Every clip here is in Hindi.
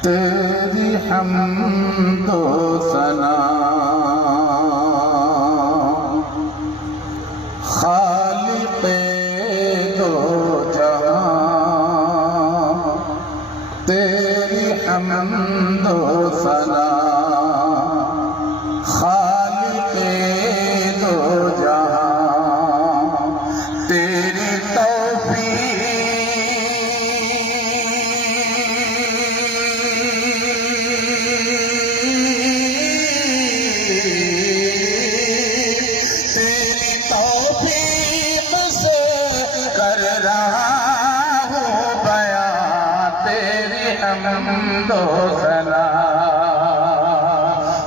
तेरी हम्दो सना खालिक़े दो जहां, तेरी हम्दो सना खालिक़े दो जहां, तेरी तौफीक से कर रहा हूँ बयां तेरी हम्दो सना,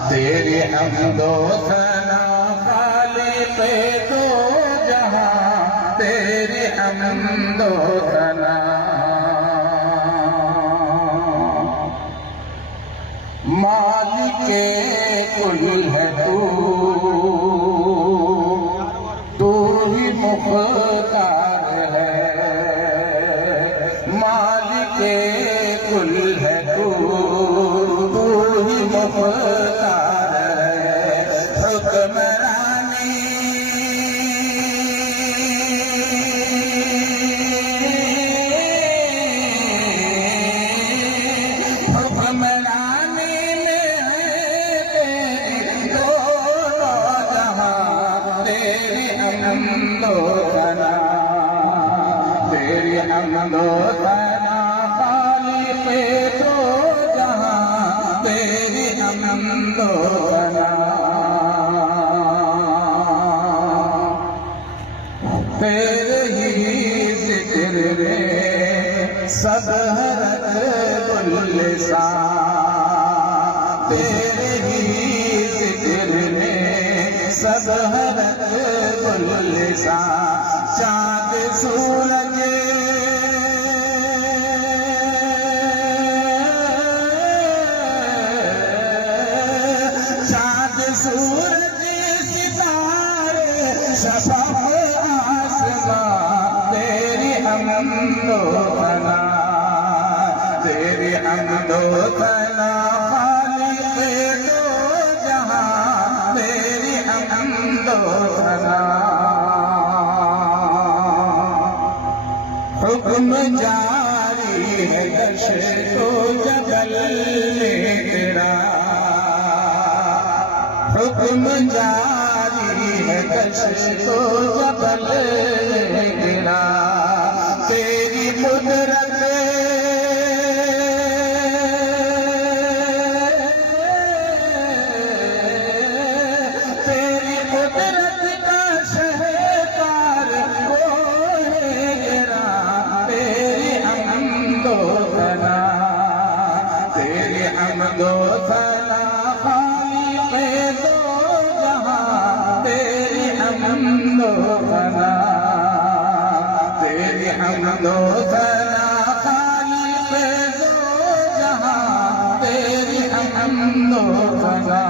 तेरी हम्दो सना खालिक़े दो जहां, तेरी हम्दो सना। मालिके कुल है तू ही मुख्तार है, मालिके कुल है तू ही मुख्तार है। हुक्मरानी हुक्मरानी में है तेरी दोनों जहां, तेरी हम्दो सना, तेरी हम्दो सना खालिक़े दो जहां, तेरी हम्दो सना। तेरे ही ज़िक्र में सब हरत गुलिस्तान, तेरे ही ज़िक्र में सब हरत गुलिस्तान। चाँद सूरज चाँद सूरज सितारे शफ़क़ आसमां, तेरी हम्दो सना, तेरी हम्दो सना खालिक़े दो जहां, तेरी हम्दो सना। हुक्म जारी है दश्तो जबल में तेरा, हुक्म जारी है दश्तो जबल में तेरा। तेरी कुदरत तेरी कुदरत का शहकार वो है गिरा, तेरी हम्दो सना, तेरी हम्दो सना खालिक़े दो जहां, तेरी हम्दो सना, तेरी हम्दो सना खालिक़े दो जहां, तेरी हम्दो सना।